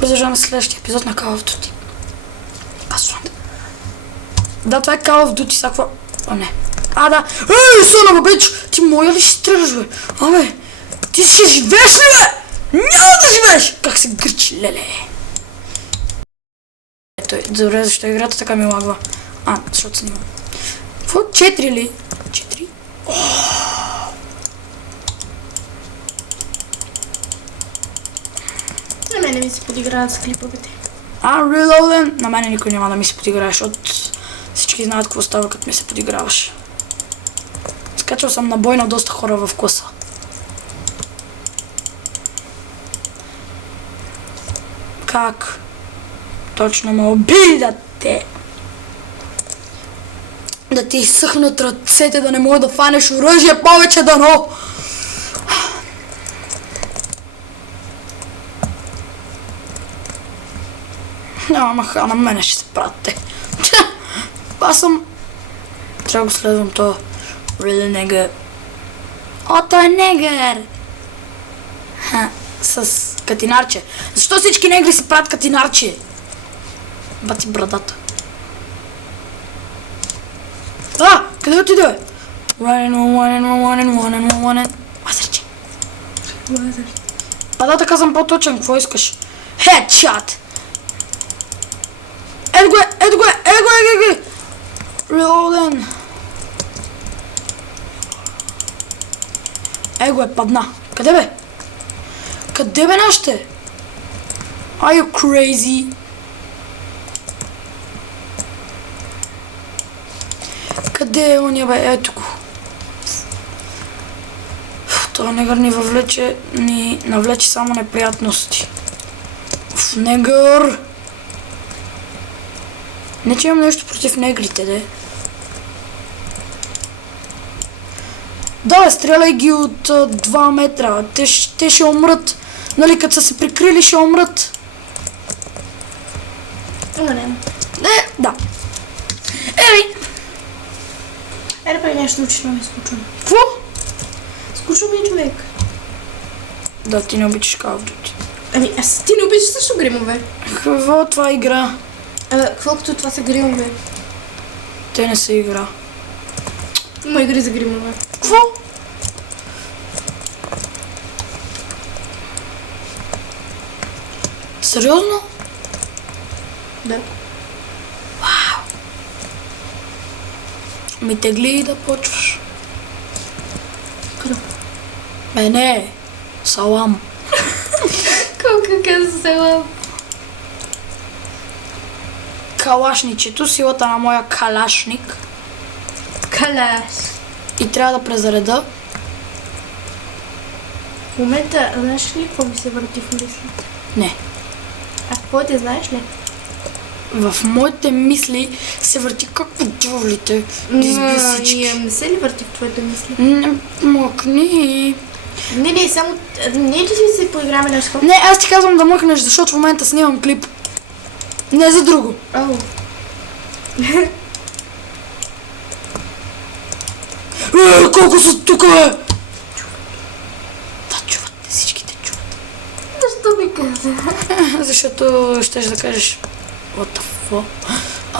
Продължаваме следващия епизод на Call of Duty. Пасванд. Да, това е Call of Duty, сега какво? О, не. А, да. Ей, съна, бе, бич! Ти моя ли си стреляш, бе? Абе, ти ще живееш ли, бе? Няма да живееш! Как се гърчи, леле. Ето, добре, защо играта така ми лагва? А, защото снимам. Какво? 4 ли? 4? На мене ми се подиграват с клиповете. Reloading. На мене никой няма да ми се подиграе, защото всички знаят какво става, като ми се подиграваш. Скачал съм на бой на доста хора в класа. Как? Точно ме обидате. Да ти изсъхнат ръцете, да не може да фанеш оръжие повече дано. Няма маха, на мене ще се пратите. Аз съм... Трябва да го следвам то. Really негър. О, той е негър! С катинарче. Защо всички негри си правят катинарче? Бати брадата. Къде отиде? Running. Лазерче. Да, така съм по-точен. Какво искаш? Headshot! Ето го е! Reloading. Его е, падна. Къде бе? Къде бе нашите? Are you crazy? Къде е ония бе? Ето го. Това негър ни навлече само неприятности. Негър! Не че имам нещо против негрите, де. Да, стреляй ги от 2 метра. Те ще умрат. Нали, като са се прикрили, ще умрат. Умрем. Да. Еми. Ере, прави нещо учено ми скучно. Какво? Скучно ми е, човек. Да, ти не обичаш Call of Duty. Ами, ти не обичаш също гримове. Какво това е игра? Какво като това са гримове? Те не са игра. Има игри за гримове. Какво? Сериозно? Да. Вау! Ми тегли да почваш. Къде? Не. Салам. Колко каза салам? Калашничето, силата на моя калашник. Калаш. И трябва да презареда. В момента, знаеш ли какво ми се върти в мислите? Не. А какво те знаеш ли? В моите мисли се върти какво дяволите да избия всички. Не се ли върти в твоите мисли? Не мъкни. Не, само... Не ли си се поиграме нещо? Не, аз ти казвам да мъкнеш, защото в момента снимам клип. Не за друго. Ау. Колко са тук, бе! Да, чуват. Всичките чуват. Защо ми каза? Защото щеш да кажеш what the fuck.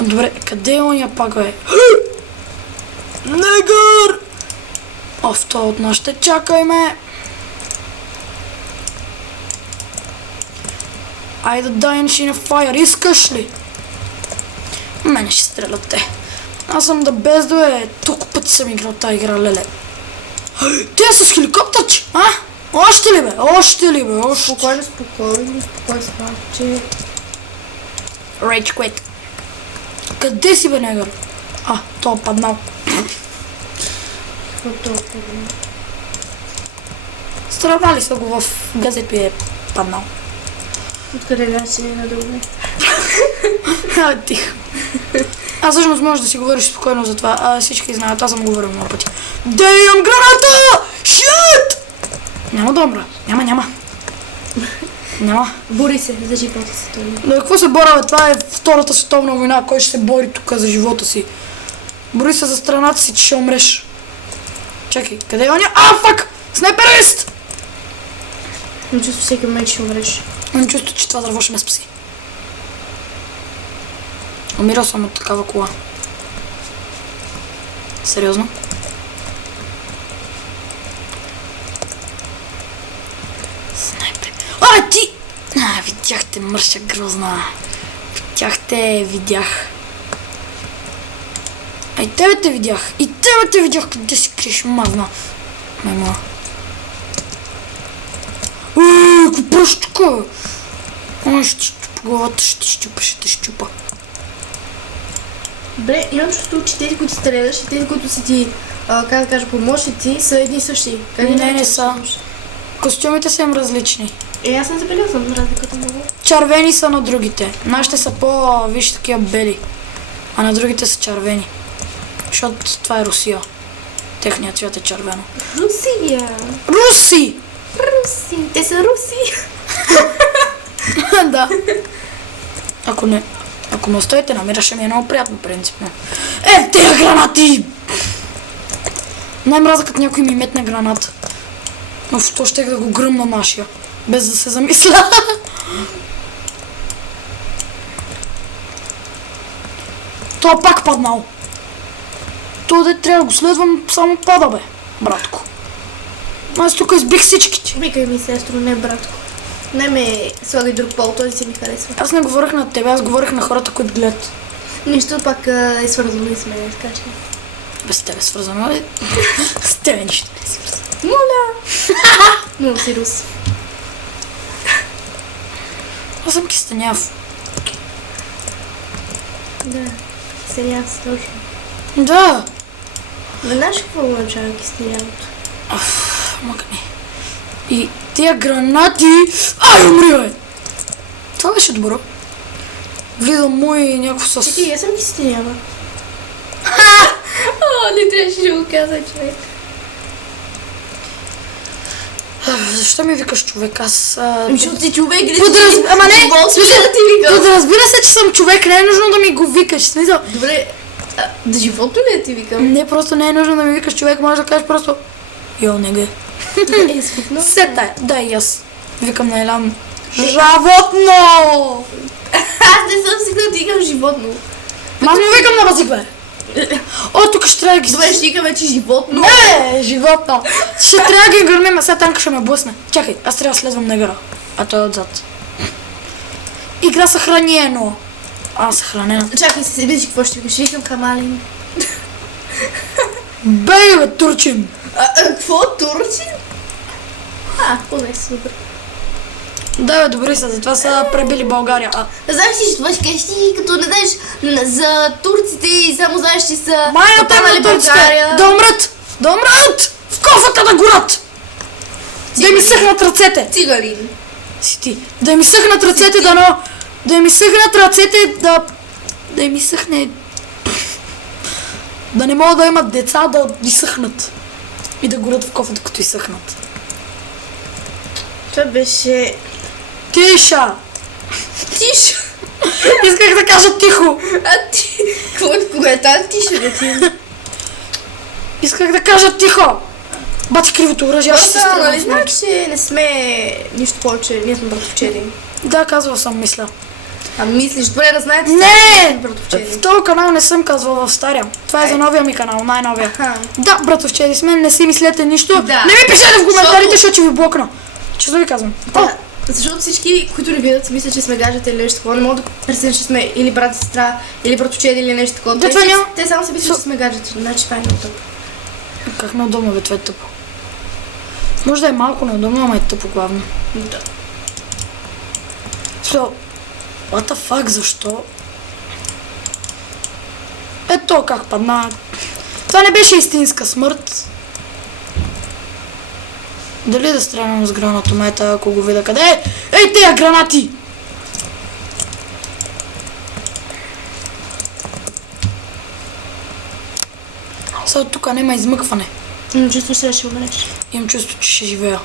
Добре, къде е ония пак, бе? Негър! Оф, от нас ще чакай ме! Айде да дай си на файер, искаш ли? Мене ще стрелят те. Аз съм да без да е. Толкова пъти съм играл тази игра, леле. Те с хеликоптерче, а? Още ли бе? Още ли бе? Спокойно, спаче. Rage quit. Къде си бе, негър? То е паднал. Какво толкова? Стравали са го в газето и е паднал. Откъде гasi не надолу? Тихо. Аз всъщност можеш да си говориш спокойно за това. Всички знаят, аз съм говорил много пъти. Да имам граната! Шит! Няма да умра. Няма. Бори се за живота си той. Да, какво се боря, бе? Това е Втората световна война. Кой ще се бори тук за живота си? Бори се за страната си, че ще умреш. Чакай, къде е оня? Фак! Снайперист! Но чувство всеки момент ще умреш. Имам чувство, че това дърво ще ме спаси. Умирал съм от такава кола. Сериозно? Снайпер. А, ти! Видяхте, мърша грозна. Видях. И тебе те видях. И тебе те видях, къде си криеш, мазна. Маймуа. Какво правиш тук? Ой, ще щупа главата, ще щупа. Добре, имам чувство, че тези, които стреляш и тези, които са ти, как да кажа, помощници, са едни и същи. Не са. Костюмите са им различни. Аз не забелязвам разликата много. Червени са на другите. Нашите са по-виж такива бели. А на другите са червени. Защото това е Русия. Техният цвят е червено. Русия! Руси! Руси! Те са руси! Да. Ако не оставите на мира, ще ми е много приятно, принципно. Тези гранати! Най-мраза, като някой ми метне граната. Но в то щех да го гръмна нашия. Без да се замисля. Той е пак паднал. То де трябва да го следвам, само пада, бе, братко. Аз тук избих всичките. Викай ми, сестро, не братко. Не ме слагай друг пол, този си ми харесва. Аз не говорих на тебе, аз говорих на хората, които гледат. Нищо пак е свързано и с мен, така че. Без тебе свързано е. С тебе нищо не е свързано. Моля! Но си рус. Аз съм кистеняв. Да, сериал точно. Да. Не знаеш какво означава кистенявото? Мога не. И тия гранати... Ай, умри, бе! Това беше добро. Влиза мой някакво с... Ти, аз съм кистенява. О, не трябваше да го каза, човек. Защо ми викаш човек? Аз... Защото си човек, не Ама не! смисъл да ти викам. Разбира се, че съм човек, не е нужно да ми го викаш. Смисъл. Добре, да живото ли ти викам? Не, просто не е нужно да ми викаш човек, може да кажеш просто... Йо, неге. Е, свикнал. Сета, да и аз. Викам на Елан. Животно! Аз не съм свикнал да ти викам животно. Аз му викам на базик, бе. О, тук ще трябва да ги... Добре, ще викам вече животно. Не, животно. Ще трябва да ги гърнем, а сега танка ще ме блъсне. Чакай, аз трябва да следвам негъра. А той е отзад. Игра съхранено. Съхранена. Чакай се, видиш какво ще викаш. Ще викам Камалин. Бей, бе, турчин. Какво? Турчин? Поне супер. Да, бе, добри са, затова са пребили България. Знаеш ли, това ще кажеш ти, като не знаеш за турците и само знаеш, че са Майната им на турците! Да умрат! Да умрат! В кофата да горят! Да ми съхнат ръцете! Цигарин. Си ти. Да ми съхнат ръцете, да ми съхнат ръцете, да ми съхне... Да не могат да имат деца, да изсъхнат. И да горят в кофата, като изсъхнат. Това беше... Тиша! Тиша! Исках да кажа тихо! А ти... Кога е тази тиша, бе ти? Исках да кажа тихо! Бати кривото оръжие, аз ще се стрелям нали с знаеш, майки. че не сме нищо повече, ние сме братовчери. Да, казвал съм, мисля. А мислиш, добре да знаете, Не! братовчери. В този канал не съм казвал в стария. Това е за новия ми канал, най-новия. Аха. Да, братовчери сме, не си мислете нищо. Да. Не ми пишете в коментарите, защото ще ви блокна. Честно ви казвам. Да, защото всички, които не видят, си мислят, че сме гаджета или нещо такова, не могат да пресенят, че сме или брат и сестра, или братовчери или нещо такова. Да, това няма. Те само си мислят, че сме гаджета, значи това е много тъпо. Как неудобно, бе, това е тъпо. Може да е малко неудобно, ама е тъпо главно. Да. So, what the fuck, защо? Ето как падна. Това не беше истинска смърт. Дали да стрелям с гранатомета, ако го видя къде е? Ей, тея гранати! Сега тук няма измъкване. Но чувстваш се да ще умреш. Имам чувство, че ще живея.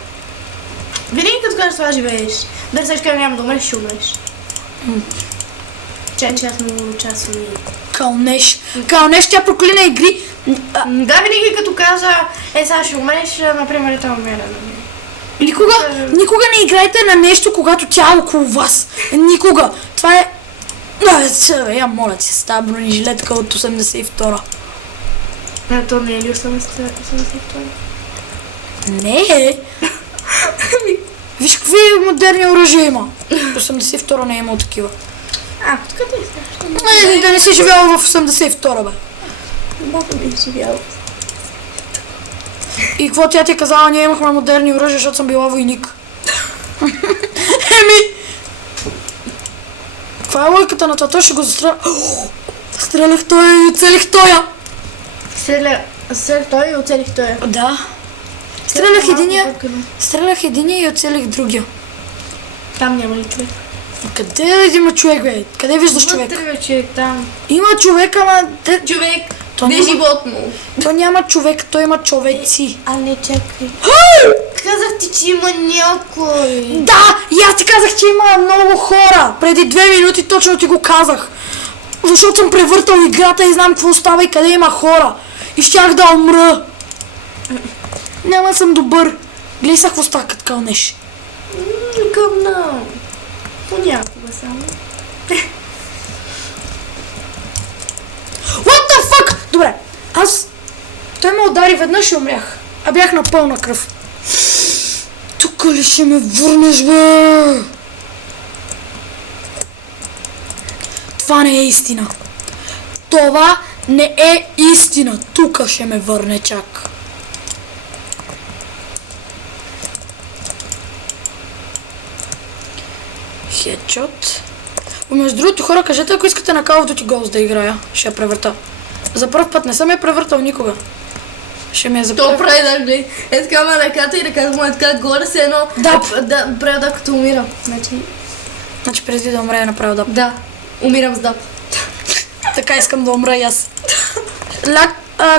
Винаги като кажеш това живееш. Да се кажа няма да умреш, ще умреш. Честно, честно. Кълнеш, тя проклина игри. Да, винаги като кажа, сега ще умреш, например, това умира. Никога не играйте на нещо, когато тя е около вас. Никога. Това е... Я моля ти се, тази бронежилетка от 82-а. То не е ли 82? Не е. Виж какви модерни оръжия има. 82-а не е имал такива. Тук не е. Да не си живял в 82-а, бе. Малко бих живял. И какво тя ти е казала, ние имахме модерни оръжия, защото съм била войник. Каква е логиката на това? Той ще го застреля. Стрелях той и оцелих тоя. Стрелях той и оцелих той. Да. Стрелях единия и оцелих другия. Там няма ли човек? Къде има човек, бе? Къде виждаш човек? Вътре вече там. Има човек, ама... Човек, То не няма- животно. То няма човек, той има човеци. А не, чакай. Казах ти, че има някой. Да! И аз ти казах, че има много хора. Преди 2 минути точно ти го казах. Защото съм превъртал играта и знам какво става и къде има хора. И щях да умра. Няма съм добър. Гледай са какво става като кълнеш. Гъвна. Понякога само. What the fuck? Добре, аз... Той ме удари веднъж и умрях. А бях на пълна кръв. Тук ли ще ме върнеш, бе? Това не е истина. Това не е истина. Тук ще ме върне чак. Хедшот. Между другото, хора, кажете, ако искате на Call of Duty Ghost да играя, ще я превърта. За първ път не съм я превъртал никога. Ще ми я за То първ. прави да гледай. Е така ма ръката и ръката му е така горе се едно. Да, прави да като умира. Значи преди да умре е направил да. Да, умирам с дъп. Така искам да умра и аз.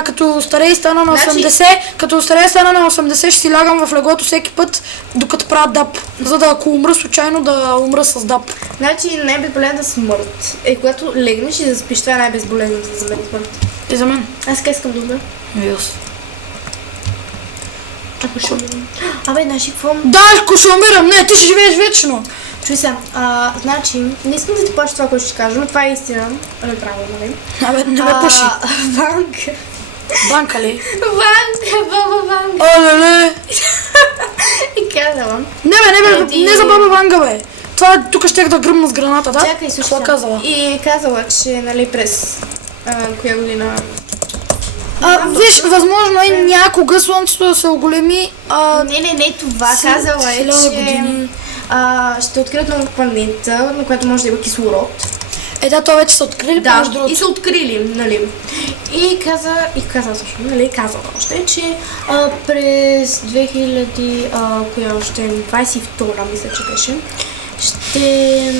Като старей стана на Значи- 80, като старей стана на 80, ще си лягам в леглото всеки път, докато правя дап. За да ако умра случайно, да умра с дап. Значи най-безболезнена смърт е когато легнеш и заспиш. Това е най-безболезнената за мен смърт. И за мен. Аз така искам да умра. Виос. Ако ще умирам. Абе, знаеш ли какво? Да, ако ще умирам, не, ти ще живееш вечно. Чуй се, значи, не искам да ти плаща това, което ще кажа, но това е истина. Направо, нали? Абе, не ме пуши. Ванка. Банка ли? Ванка, баба Ванка. Оле-ле. И казала. Не бе, не за баба Ванга, бе. Това тук щях да гръмна с граната, да? Чакай, слушай. Какво казала? И е казала, че, нали, през коя година... Виж, възможно е някога слънцето да се оголеми. Не, това казала е, че ще открият нова планета, на която може да има кислород. Да, то вече са открили, Да, между другото. и са открили, нали. И каза също, нали, казала още, че през 2000, коя още 22-а, мисля, че беше, ще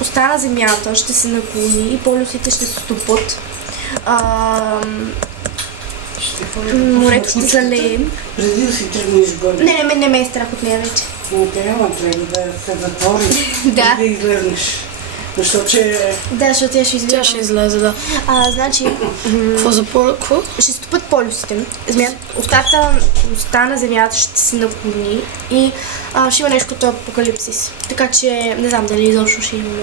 остана Земята, ще се наклони и полюсите ще се стопот. Морето ще залее. Преди да си тръгнеш горе. Не ме е страх от нея вече. Но трябва да се затвори. Да. Да излезнеш. Защото че... Да, защото тя ще излезе. Тя ще излезе, да. Значи, Какво за какво? ще стопат полюсите. Оста на Земята ще се наклони и ще има нещо като апокалипсис. Така че не знам дали изобщо ще имаме.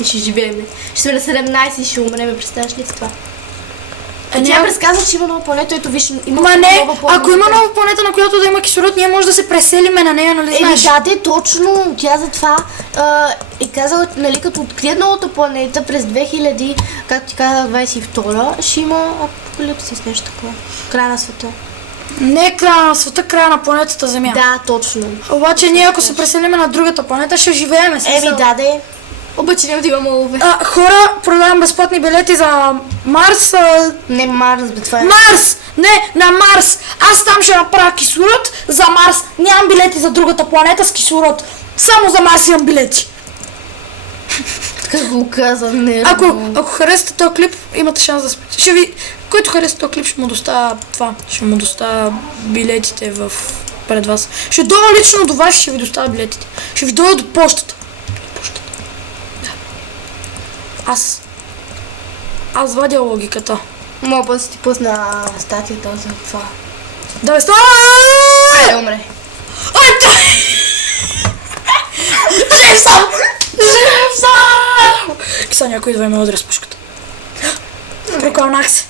И ще живеем. Ще сме на 17 и ще умрем, представяш ли това? Тя предсказва, че има нова планета, ето виж, има Ма не, нова планета. ако има нова планета, на която да има кислород, ние може да се преселиме на нея, нали знаеш? Точно, тя затова е казала, нали, като открият новата планета през 2000, както ти казах, 22-а, ще има апокалипсис, нещо такова. Край на света. Не края на света, края на планетата Земя. Да, точно. Обаче ние ако се преселиме на другата планета, ще живееме. Да. Обаче няма да има молове. Хора, продавам безплатни билети за Марс. Не Марс, бе, това е. Марс! Не, на Марс! Аз там ще направя кислород за Марс. Нямам билети за другата планета с кислород. Само за Марс имам билети. Как го каза, не. Ако харесате този клип, имате шанс да спите. Който хареса този клип, ще му доставя това. Ще му доставя билетите пред вас. Ще дойда лично до вас и ще ви доставя билетите. Ще ви дойда до почтата. Аз вадя логиката. Мога да си ти пусна статията за това. Да, Айде, умре. Жив съм! Жив съм! И сега някой идва и ме удря с пушката. Прокълнах се.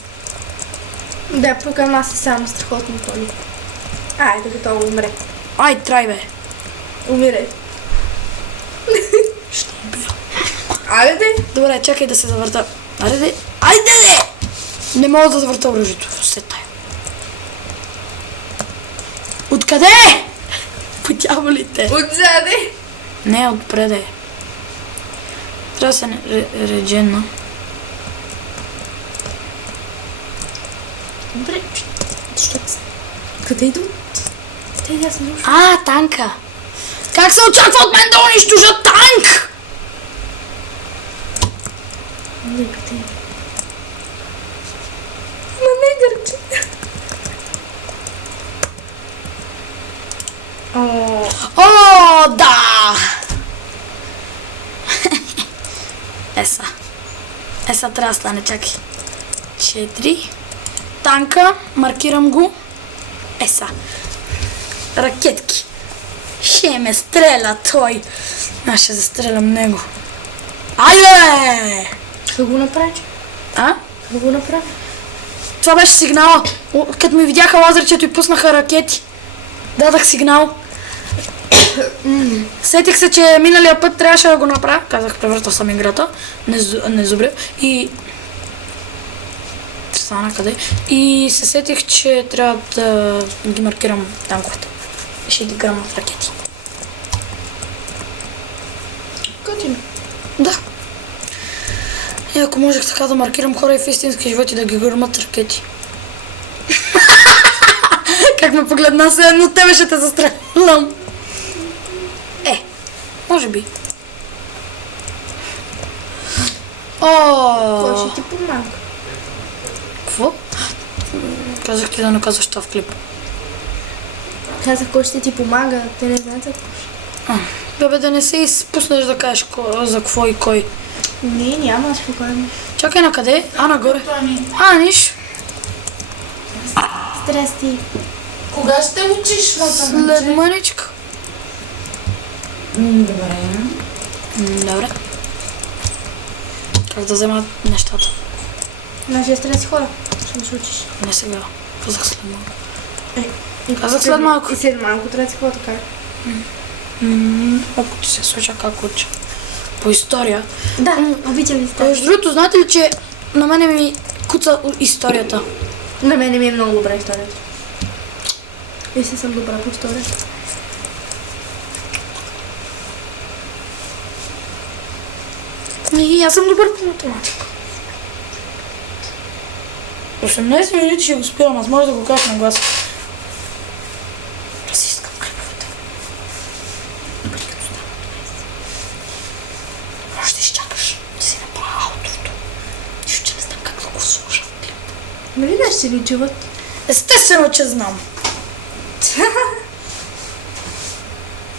Да, прокълна се само страхотно Тони. Айде, готово, умре. Ай, трай бе. Умирай. Ще бия. Айде, де. Добре, чакай да се завърта. Айде! Айде! Не мога да завърта оръжието. След тая. Откъде? По дяволите. Отзаде. Не, отпреде. Трябва да се редженна. Добре. Защо? Къде идват? Те я съм дошла. А, танка. Как се очаква от мен да унищожа танк? Не, къде? Ма не гърче. О, да! Еса. Еса трябва да стане, чакай. 4. Танка, маркирам го. Еса. Ракетки. Ще ме стреля той. Аз ще застрелям него. Айде! Как го направи? А? Как го направи? Това беше сигнала. Като ми видяха лазерчето и пуснаха ракети. Дадах сигнал. Сетих се, че миналия път трябваше да го направя. Казах, превъртал съм играта. Не зубря. И... Стана къде? И се сетих, че трябва да ги маркирам танковете. И ще ги гръмнат ракети. Готино. Да. И ако можех така да маркирам хора и в истински живот и да ги гърмат ракети. Как ме погледна се, едно тебе ще те застрелям. Може би. Кой ще ти помага? Какво? Казах ти да не казваш това в клип. Казах, кой ще ти помага, те не знаят за какво. Бебе, да не се изпуснеш да кажеш за какво и кой. Не, няма, спокойно. Чакай, на къде? А, нагоре. Нищо. Здрасти. Кога ще учиш? След мъничка. Добре. Добре. Как да взема нещата? На 6 трябва си хора. Ще да се учиш. Не сега. Казах след малко. И Казах след малко. И след малко трябва да си хора, така. Ако ти се слуша как уча. По история. Да, обичам история. Между другото, знаете ли, че на мене ми куца историята? На мен ми е много добра историята. И си съм добра по историята. И аз съм добър по математика. 18 минути ще го спирам, аз може да го кажа на глас. Разискам клиповете. Може да изчакаш, да си направя аутрото. Нищо, че не знам как да го слушам клип. Нали да ще ни чуват? Естествено, че знам.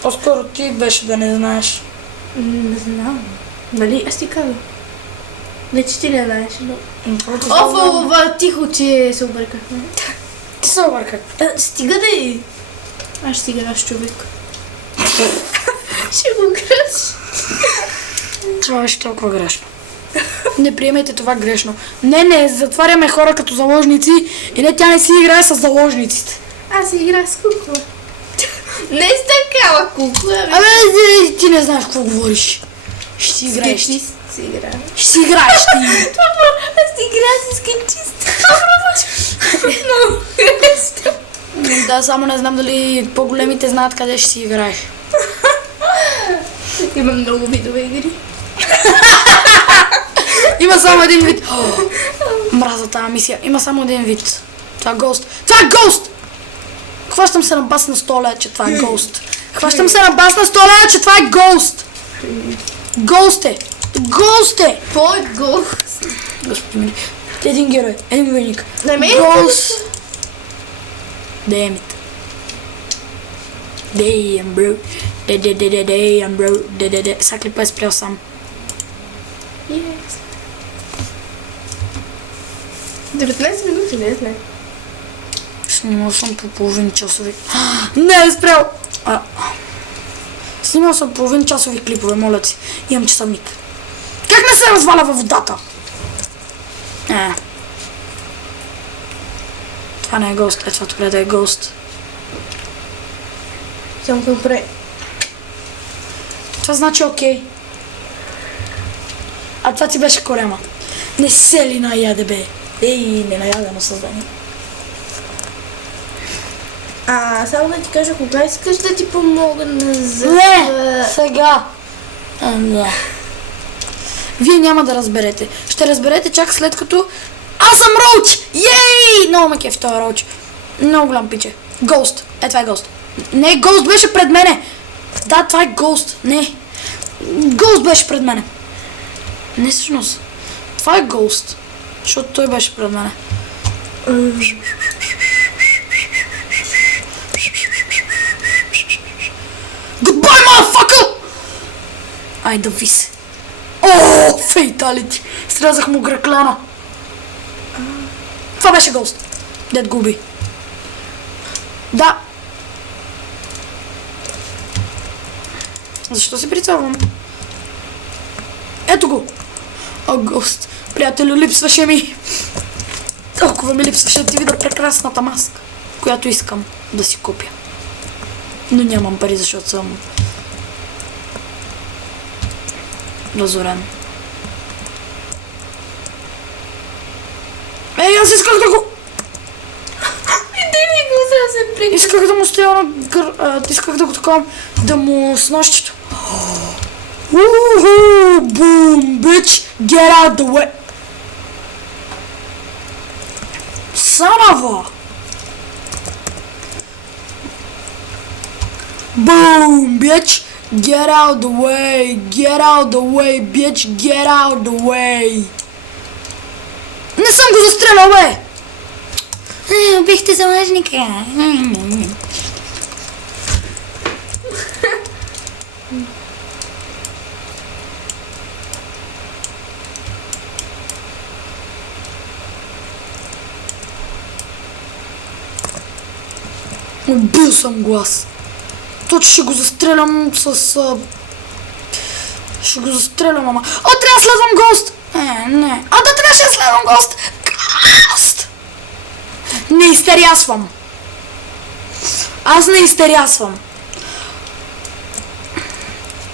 По-скоро ти беше да не знаеш. Не знам. Нали? Аз ти казвам. Не, че ти не знаеш, но... Офа, тихо, че се объркахме. Ти се обърках. Стига да и... Аз ще си играш човек. Ще го краш. Това беше толкова грешно. Не приемайте това грешно. Не, затваряме хора като заложници и не, тя не си играе с заложниците. Аз си играх с кукла. Не с такава кукла. Абе, ти не знаеш какво говориш. Ще си играеш ти. Си играя. Ще си играеш ти. Аз си играя с скетчист. Много грешно. Да, само не знам дали по-големите знаят къде ще си играеш. Има много видове игри. Има само един вид. Мраза тази мисия. Има само един вид. Това е Ghost. Това е Ghost! Хващам се на бас на 100 лева, че това е Ghost. Хващам се на бас на 100 лева, че това е Ghost. Ghost е. Ghost е. Кой е гол? Господи мили. Един герой. Един войник. На мен? Ghost. Damn it. Damn, bro. Damn, bro. Сега клипа е спрял сам. Yes. 19 минути, не знае. Снимал съм по половин часови... Не е спрял! Снимал съм половин часови клипове, моля ти. Имам часовник. Как не се разваля във водата? Това не е гост. Това трябва да е гост. Само добре. Това значи окей. А това ти беше корема. Не се ли наяде, бе? Ей, не наядено създание. Само да ти кажа, кога искаш да ти помогна за... Не! Сега! Не. Вие няма да разберете. Ще разберете чак след като... Аз съм Роуч! Ей! Много ме кеф това Роуч. Много голям пиче. Гост. Това е гост. Не, гост беше пред мене. Да, това е гост. Не. Гост беше пред мене. Не всъщност. Това е гост. Защото той беше пред мене. Goodbye, motherfucker! Ай, да ви се. О, фейталити. Срязах му гръкляна. Това беше гост. Дед губи. Да. Защо се прицелвам? Ето го. О, гост. Приятелю, липсваше ми. Толкова ми липсваше да ти видя прекрасната маска, която искам да си купя. Но нямам пари, защото съм разорен. Ей, аз исках да го... Исках да му стоя на исках да го такова, да му с нощчето. Boom, bitch, get out the way. Son. Boom, bitch, get out the way, bitch, get out the way. Не съм го застрелял, бе! Бихте за лъжника. Убил съм глас. Точно ще го застрелям с... Ще го застрелям, ама... О, трябва да следвам гост! Не. Да, трябваше да следвам гост! Гост! Не изтерясвам. Аз не изтерясвам.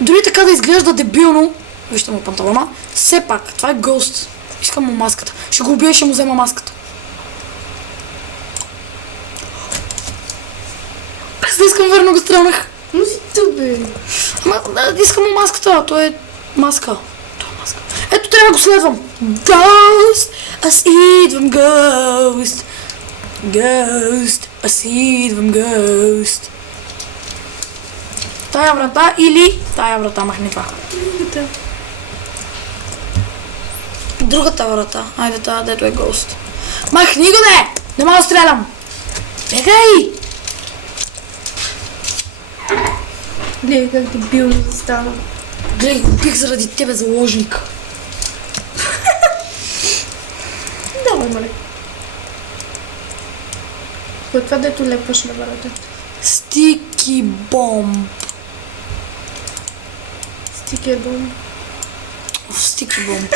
Дори така да изглежда дебилно, вижте му панталона, все пак, това е гост. Искам му маската. Ще го убия и ще му взема маската. Без да искам, верно го стрелнах. Но си тъп, бе. Ама, искам му маската, то е маска. Ето, трябва да го следвам. Ghost, аз идвам, Ghost. Ghost, аз идвам, Ghost. Тая врата или тая врата, махни това. Другата врата. Айде тая, дето е Ghost. Махни го, бе! Не мога да стрелям. Бегай! Гледай как дебилно застана. Гледай, го бих заради тебе, заложник. Давай, мале. Кой това дето лепваш на варата? Стики бомб. Стики е бомб. Стики бомб.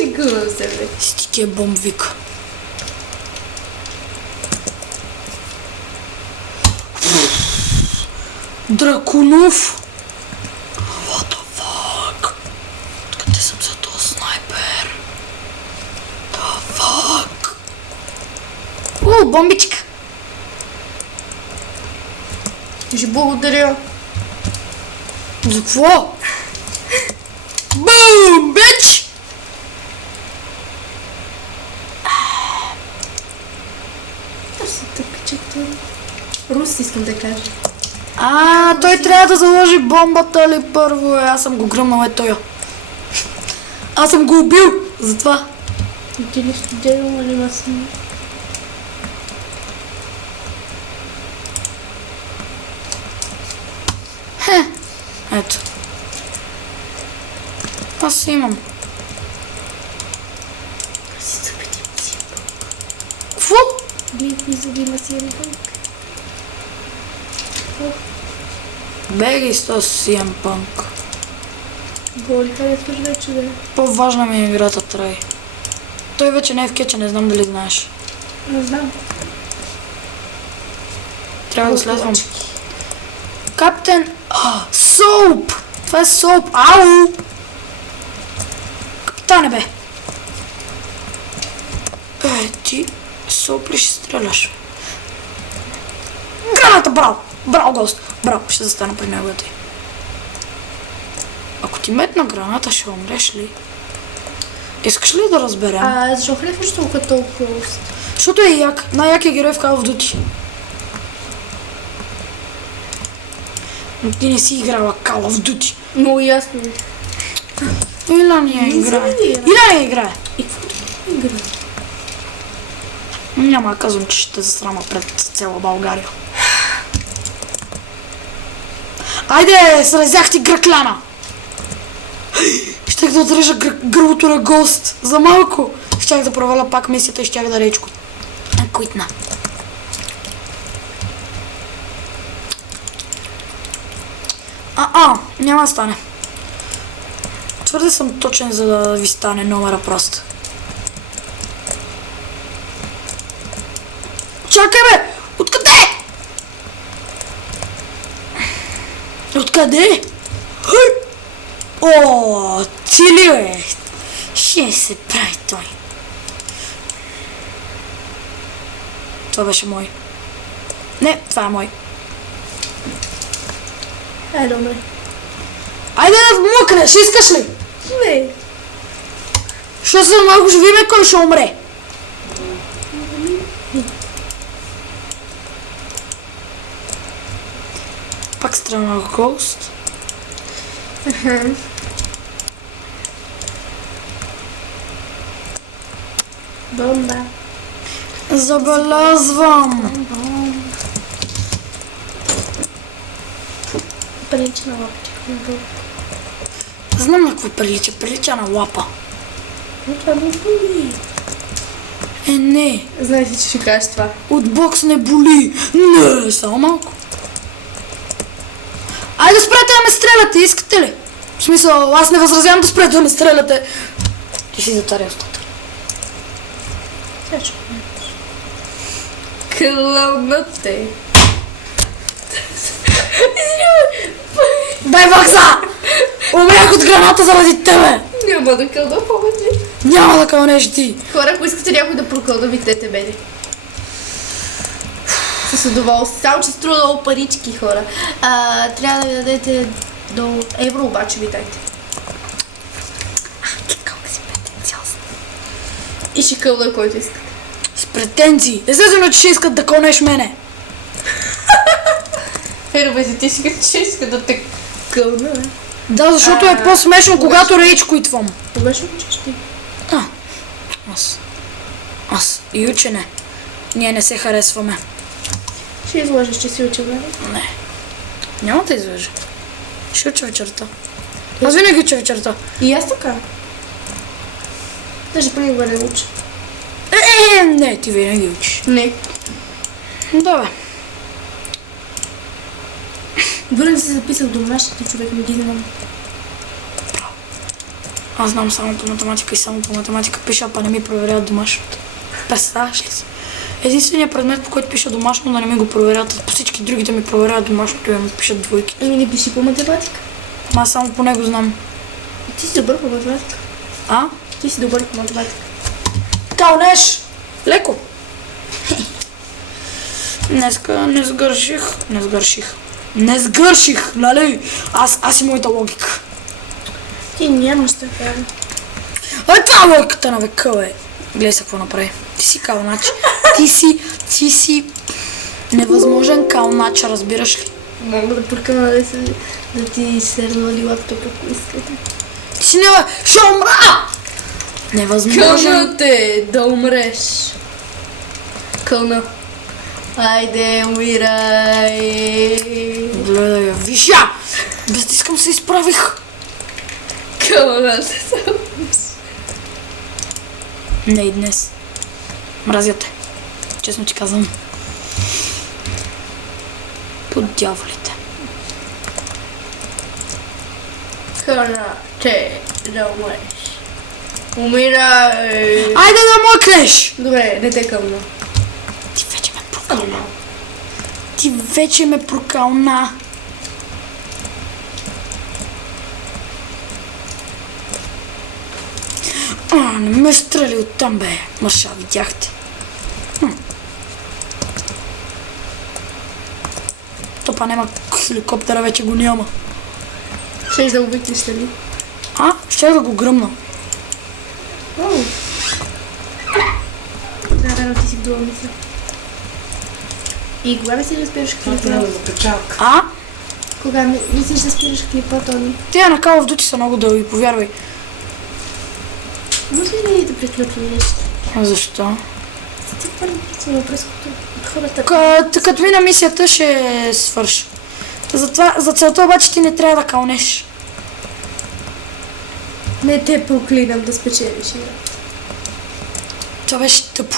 Шегувам се, бе. Стики е бомб, вика. Драконов. What the fuck? Откъде съм за този снайпер? The fuck? Бомбичка. Ще благодаря. За какво? Бум, бич! Аз се тъпичето. Рус искам да кажа. Той трябва да заложи бомбата ли първо? Аз съм го гръмнал, той. Аз съм го убил, затова. И ти ли студено, али ма съм? Ето. Аз имам. Аз си запитим си. Фу! Гледай, за да има CM Punk. Бегай с този CM Punk. Голи, харесваш вече да е. По-важна ми е играта Трай. Той вече не е в кетча, не знам дали знаеш. Не знам. Трябва да следвам. Каптен... Соуп! Това е Соуп! Ау! Капитане, бе! Ти... Соуп ли ще стреляш? Граната, браво! Браво, гост! Браво, ще застана при него ти. Ако ти метна граната, ще умреш ли? Искаш ли да разберем? Защо харесваш толкова прост? Защото е як, най-якият герой в Call of Duty. Но ти не си играла Call of Duty. Много ясно. Иля ни я играе. Иля ни я играе. И какво игра? Няма да казвам, че ще те засрама пред цяла България. Айде, сразях ти гръкляна! Щях да отрежа гърлото на гост. За малко. Щях да проваля пак мисията и щях да речко. Куитна. Няма да стане. Твърде съм точен, за да ви стане номера просто. Чакай, бе! Откъде? Откъде? О, ти ли, бе? Ще се прави той. Това беше мой. Не, това е мой. Добре. Айде да мъкнеш, искаш ли? Не. Що за малко ще видим кой ще умре. Пак стрелна гост. Бомба. Забелязвам. Прилича на лапче. Знам на какво прилича. Прилича на лапа. Но това не боли. Не. Знаете, че ще кажеш това. От бокс не боли. Не, само малко. Айде спрете да ме стреляте, искате ли? В смисъл, аз не възразявам да спрете да ме стреляте. Ти си затаря устата. Сега ще Кълъвнате. Дай бакса! Умрях от граната заради тебе! Няма да кълна повече. Няма да кълнеш ти! Хора, ако искате някой да прокълна, витете мене. С удоволствие. Само, че струва много парички, хора. Трябва да ви дадете до евро, обаче ви дайте. Кълна си претенциозна. И ще кълна, който искате. С претенции! Естествено, че ще искат да кълнеш мене! Ербези, ти ще иска да те кълна, бе. Да, защото е по-смешно, когато рейдж куитвам. Кога ще учиш ти? Аз и учене. Ние не се харесваме. Ще изложиш, че си учил, нали? Не. Няма да излежа. Ще уча вечерта. Аз винаги уча вечерта. И аз така. Даже понякога не уча. Не, ти винаги учиш. Не. Да, бе. Дори не се записах домашните, човек не ги знам. Аз знам само по математика и само по математика пиша, па не ми проверяват домашното. Представяш ли си? Единственият предмет, по който пиша домашно, да не ми го проверяват, по всички другите ми проверяват домашното и ми пишат двойки. Ами не пиши по математика. Аз само по него знам. Ти си добър по математика. Ти си добър по математика. Кълнеш! Леко! Днеска не сгърших, нали? Аз и моята логика. Ти нямаш така. Това е логиката на века, бе. Гледай се какво направи. Ти си калнач. Ти си невъзможен калнач, разбираш ли? Мога да пръкам да ти се развали лаптоп, ако искате. Ти си ще умра! Невъзможен. Кълна те, да умреш. Кълна. Айде, умирай. Гледай я, виж я! Без да искам се изправих. Кълна те. Не и днес. Мразя те. честно ти казвам. По дяволите. Хора, че да умреш. Умирай! Айде да мъкнеш! Добре, не те къмна. Ти вече ме прокална. Ти вече ме прокална. Не ме стрели оттам, бе. Маша, видяхте. Топа няма хеликоптера, вече го няма. Щеш да обикнеш, ли? Щях да го гръмна. Да, ти си в дома мисля. И кога ми си да спираш клипа? Трябва да печалка. Кога мислиш да спираш клипа, Тони? Тия на Call of Duty са много дълги, повярвай. Може ли да приключваш? Защо? Ти първо причина през хората. Като мина мисията ще свърши. За целта обаче ти не трябва да кълнеш. Не те проклинам да спечелиш. Това беше тъпо.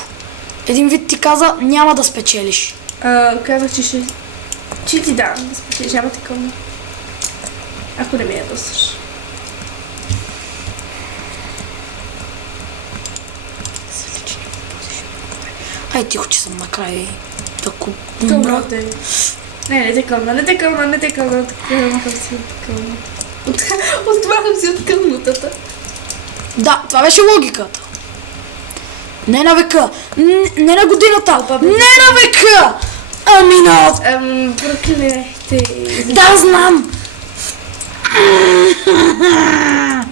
Един вид ти каза, няма да спечелиш. Казах, че ще... Че ти дам да спечелиш, няма такова. Ако не ме ядосаш. Ай, тихо, че съм накрая. Тако Добро умра. те. Не те къмна, не те къмна. Откъмвам си от къмната. Отмахам си от къмнатата. Да, това беше логиката. Не на века, не на годината, не на века! Ами на... Проклинехте. Да, знам!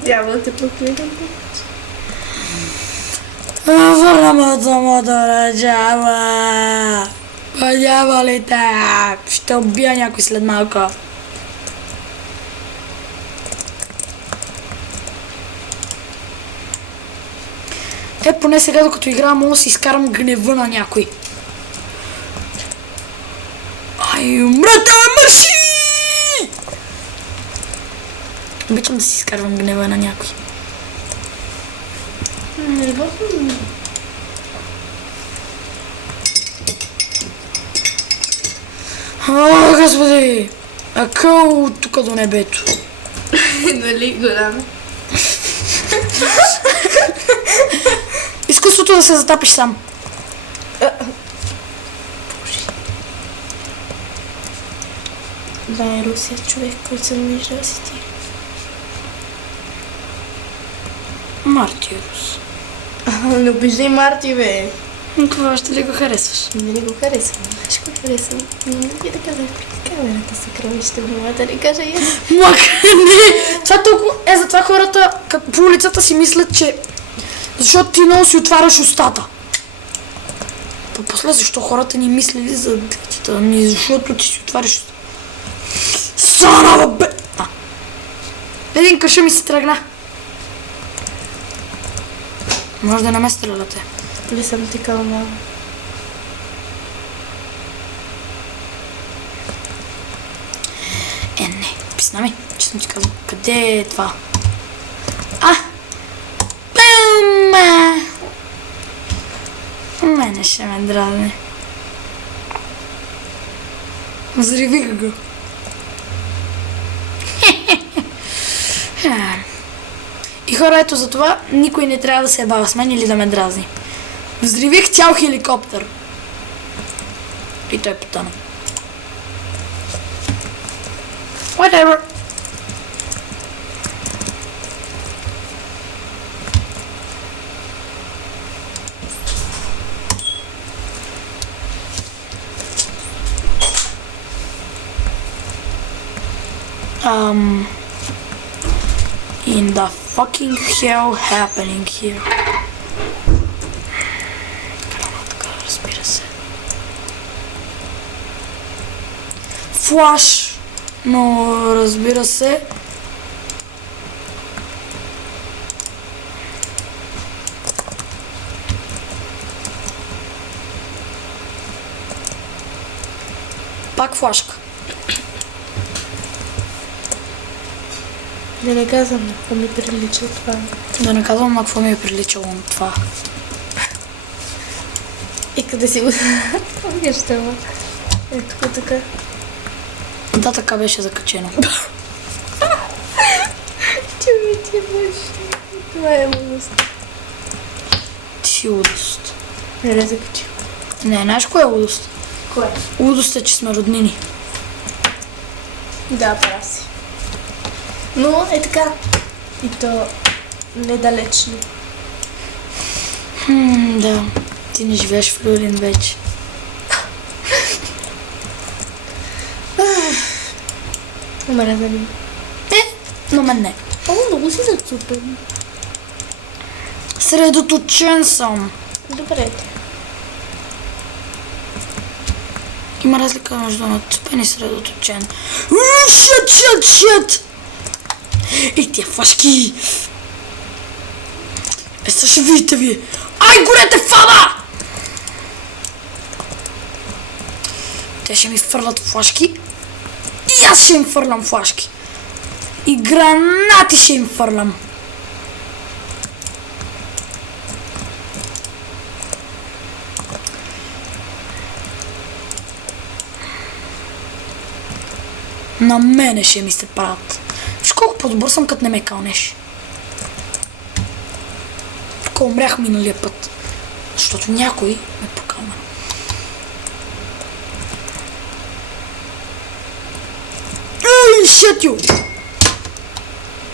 Няма да те проклинам. Върнамата му да ръджава. Дяволите! Ще убия някой след малко. Поне сега, докато играя, мога да си изкарам гнева на някой. Ай, умрете, мърши! Обичам да си изкарвам гнева на някой. О, господи! Акъл от тук до небето. Нали, голям. Изкуството да се затапиш сам. Да, е Русия човек, който съм виждал си ти. Мартирус. Не обиждай Марти, бе. Това ще ли го харесваш? Нали го харесвам. Знаеш го харесвам. Не би да казах пред камерата съкровище, мога да ли кажа я. Мак, не! Това толкова... затова хората по улицата си мислят, че... Защото ти много си отваряш устата. После защо хората ни мислили за дечета? Ами защото ти си отваряш устата. Санава, бе! Един къша ми се тръгна. Може да не ме стреляте. Не съм такава мала. Не, писна ми, честно ти казвам. Къде е това? Мене ще ме дразни. Взривих го. И хора, ето за това никой не трябва да се ебава с мен или да ме дразни. Взривих цял хеликоптер. И той потъна. Whatever. In the fucking hell happening here? Така, разбира се. Флаш! Но разбира се. Пак флашка. Да не казвам на какво ми прилича това. Да не казвам на какво ми е приличало на това. И къде си го... Виждала. Ето така. Да, така беше закачено. Ти бъдеш. Това е лудост. Ти си лудост. Не закачи. Не, знаеш кое е лудост? Кое? Лудост е, че сме роднини. Да, прав си. Но е така. И то недалечно. Да. Ти не живееш в Люлин вече. Умера да ми. Но мен не. О, много си зацупен. Средоточен съм. Добре. Има разлика между нацупен и средоточен. Шит! Ей, тия флашки! Сега ще видите ви! Ай, горете фада! Те ще ми фърлят флашки и аз ще им фърлям флашки. И гранати ще им фърлям. На мене ще ми се правят. Виж колко по-добър съм, като не ме кълнеш. Тук умрях миналия път, защото някой ме покълна. Ей, шетю!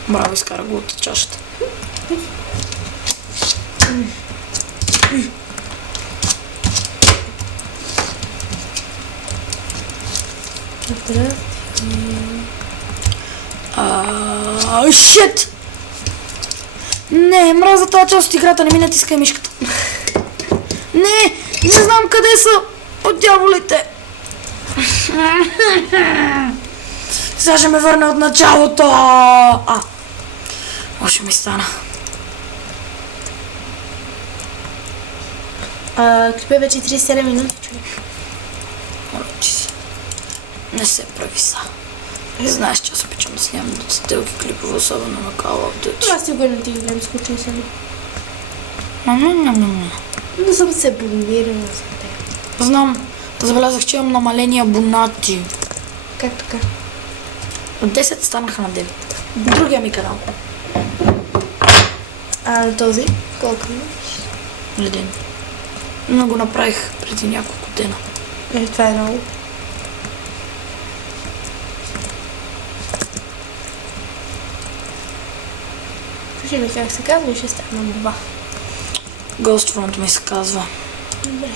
Браво, изкара го от чашата. Шит! Не, мразя тази част от играта, не ми натискай мишката. Не знам къде са от дяволите. Сега ще ме върне от началото. Още ми стана. Клипът вече 37 минути, човек. Морочи се. Не се прави са. Знаеш, че аз обичам да снимам дълги клипове, особено на Call of Duty. Аз сигурно ти ги гледам скучни са ми. Не. Но съм се абонирала за теб. Знам. Забелязах, че имам намалени абонати. Как така? От 10 станаха на 9. Другия ми канал. На този? Колко имаш? Леден. Но го направих преди няколко дена. Това е много. Кажи ми как се казва и ще стана 2. Ghost Front ми се казва. Добре.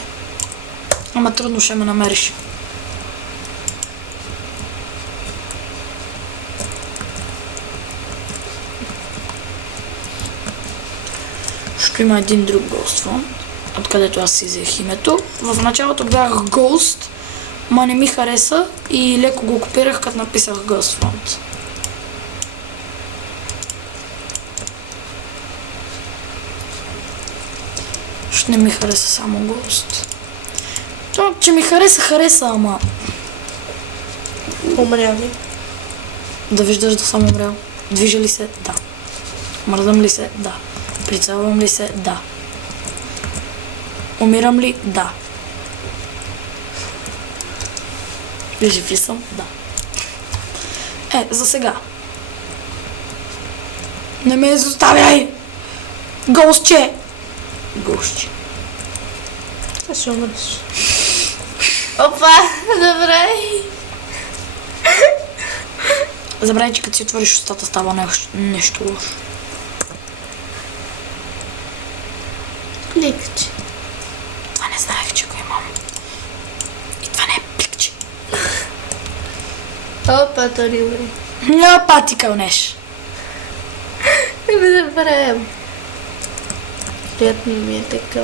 Ама трудно ще ме намериш. Ще има един друг Ghost Front, откъдето аз си взех името. В началото бях Ghost, ма не ми хареса и леко го копирах, като написах Ghost Front. Ще не ми хареса само Ghost. То, че ми хареса, ама... Умрял ли? Да виждаш да съм умрял. Движа ли се? Да. Мърдам ли се? Да. Прицелвам ли се? Да. Умирам ли? Да. Жив ли съм? Да. За сега. Не ме изоставяй! Гостче! Гостче. Аз ще умреш. Опа, добре. Забравяй, че като си отвориш устата става нещо лошо. Пликче. Това не знаех, че го имам. И това не е пликче. Опа, то не умре. Опа, ти кълнеш. Не ме забравям. Приятно ми е така.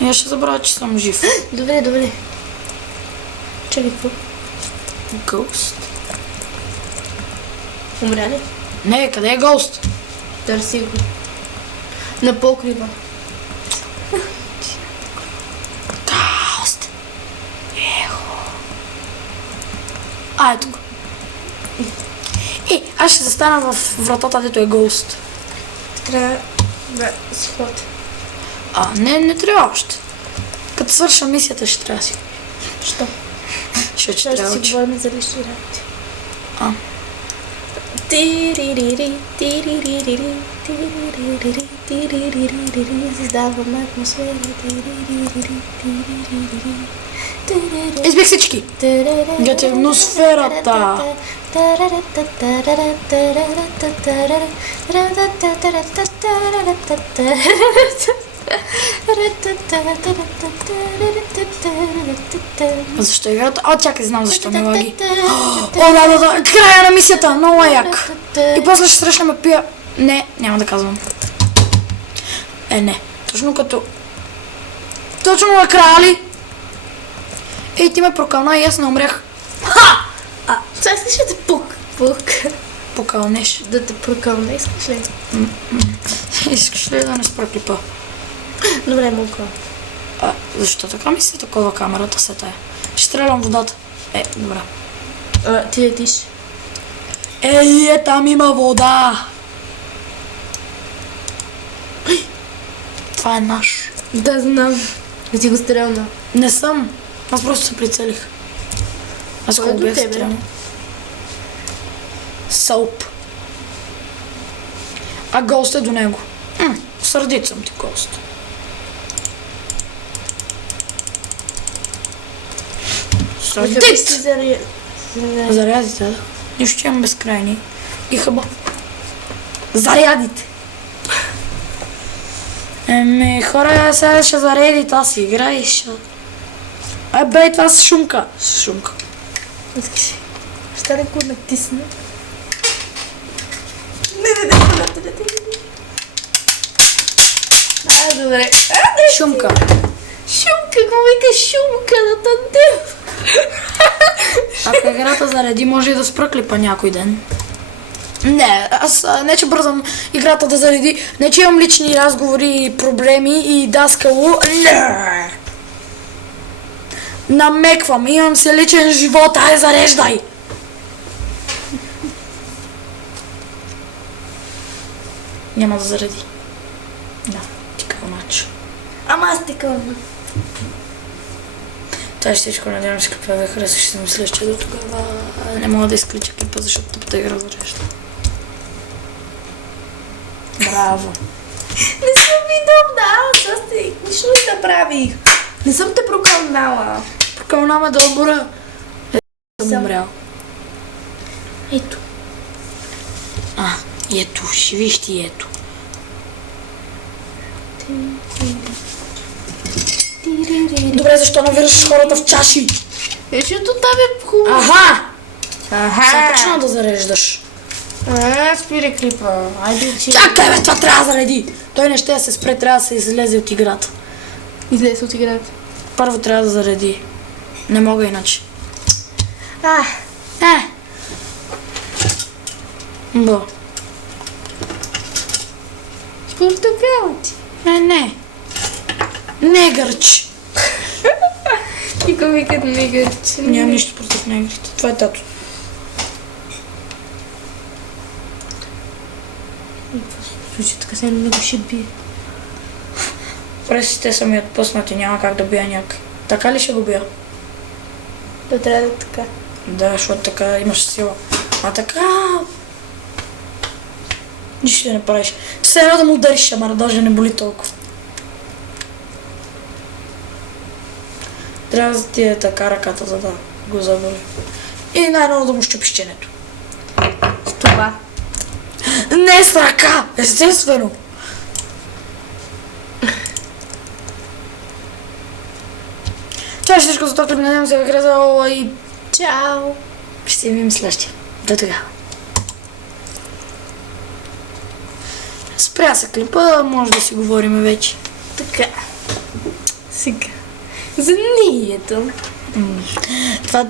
И аз ще забравя, че съм жив. Добре. Чакай, какво? Ghost? Умря ли? Не, къде е Ghost? Търси го. На покрива. Ghost. Ехо. Ето го. Аз ще застана в вратата, дето е Ghost. Трябва да сход. Не трябва още. Като свърша мисията, ще трябва да си. Що? Ще Ще трябва да си учи. говорим за лични работи. А. Тиририри, тиририри, тиририри, тиририри, създаваме атмосфера. Тиририри, тиририри, тиририри. Избих всички. Гетевносферата. Защо играта? А, чакай, знам защо ми лаги. О, да, края на мисията, много е як. И после ще срещнем пия... Не, няма да казвам. Не. Точно като... Точно накрая ли? Ей, ти ме прокълна и аз не умрях. Сега искаш да те Покълнеш. да те прокълна, искаш ли? Искаш ли да не спра клипа? Добре, мука. Защо така ми се такова камерата се тая? Ще стрелям водата. Добре. Ти летиш. Там има вода. Това е наш. Да, знам. Да ти го стрелна. Не съм. Аз просто се прицелих. Аз Кой е колко до бях тебе? стрелна. Соуп. А гост е до него. Сърдит съм ти гост. Сърдит! Зарядите, да. Нищо имам безкрайни. И хъба. Зарядите! Хора, сега ще зареди, това си играеш. Бей, това с шумка. С шумка. Искаш. Ще да го натисна. Добре. Шумка. Шумка, какво вика шумка на тантем? Ако играта зареди, може и да спра клипа някой ден. Не, аз не че бързам играта да зареди, не че имам лични разговори, проблеми и даскало. Не! Намеквам, имам се личен живот, ай зареждай! Няма да зареди. Да, ти кълнач. Ама аз те кълна. Това ще всичко, надявам се какво да харесваш, ще си мислиш, че до тогава не мога да изключа клипа, защото тъпата игра зарежда. Браво! Не съм виновна, аз нищо не направих. Не съм те прокълнала. Прокълнаме да умра. Съм умрял. Ето. И ето, ще виж ти ето. Добре, защо навираш хората в чаши? Защото там е хубаво. Сега почна да зареждаш. Спирай клипа. Айде, че... Чакай, бе, това трябва да зареди. Той не ще да се спре, трябва да се излезе от играта. Излез от играта. Първо трябва да зареди. Не мога иначе. Бо. Портокал ти. Не. Негърч. И го викат негърч. Нямам нищо против негрите. Това е тато. Слушай, така се не го ще бие. Пресите са ми отпуснати, няма как да бия някой. Така ли ще го бия? Да трябва да е така. Да, защото така имаш сила. А така... Нищо да не правиш. Все едно да му удариш, ама даже не боли толкова. Трябва да ти е така ръката, за да го заболи. И най-ново да му щупиш ченето. С това. Не с ръка! Естествено! Това е всичко за този клип. Надявам се да ви харесало и Чао! ще се видим следващия. До тогава. Спря се клипа, може да си говорим вече. Така. Сега. За нието. Това